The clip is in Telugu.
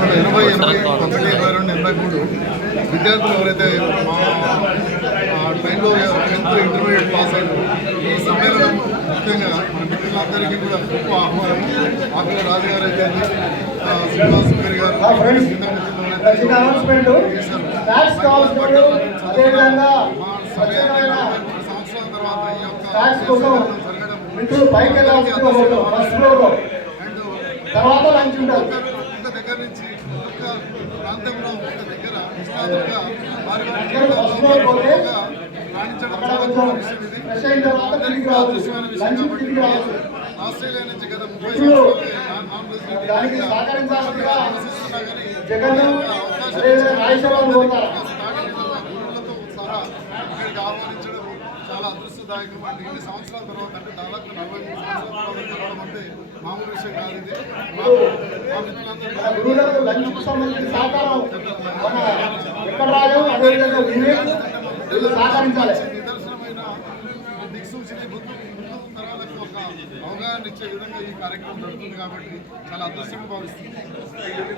వందల ఎనభై ఎనభై ఒకటి ఇరవై రెండు ఎనభై మూడు విద్యార్థులు ఎవరైతే మా టైంలో టెన్త్ ఇంటర్మీడియట్ పాస్ అయినారు ఈ సమ్మేళనం ముఖ్యంగా మన మిత్రులందరికీ కూడా గొప్ప ఆహ్వానం. ఆకుల రాజుగారు అయితే ఆ, శ్రీనివాస్ గారు సమయాన్ని సంవత్సరాల తర్వాత ఈ యొక్క మిత్రులు పైకి ఫస్ట్ లంచ్ ఉంటుంది దగ్గర నుంచి ఒక ప్రాంతంలో ఒక దగ్గర వారి రాణించడం చాలా విషయం ఇది. ఆస్ట్రేలియా నుంచి గత ముప్పై కానీ సహా ఇక్కడికి ఆహ్వానించడం చాలా అదృష్టదాయకం అండి. ఇన్ని సంవత్సరాల తర్వాత అంటే దాదాపు నలభై మూడు సంవత్సరాల తర్వాత కలవడం అంటే మామూలు విషయం కాదు ఇది. మా మిత్రులందరూ సంబంధించిన సహకారం అదేవిధంగా సహకరించాలి. నిదర్శనమైన దిక్సూచిని ముందు ముందు తరాలకు ఒక అవగాహన ఇచ్చే విధంగా ఈ కార్యక్రమం జరుగుతుంది కాబట్టి చాలా అదృష్టంగా భావిస్తుంది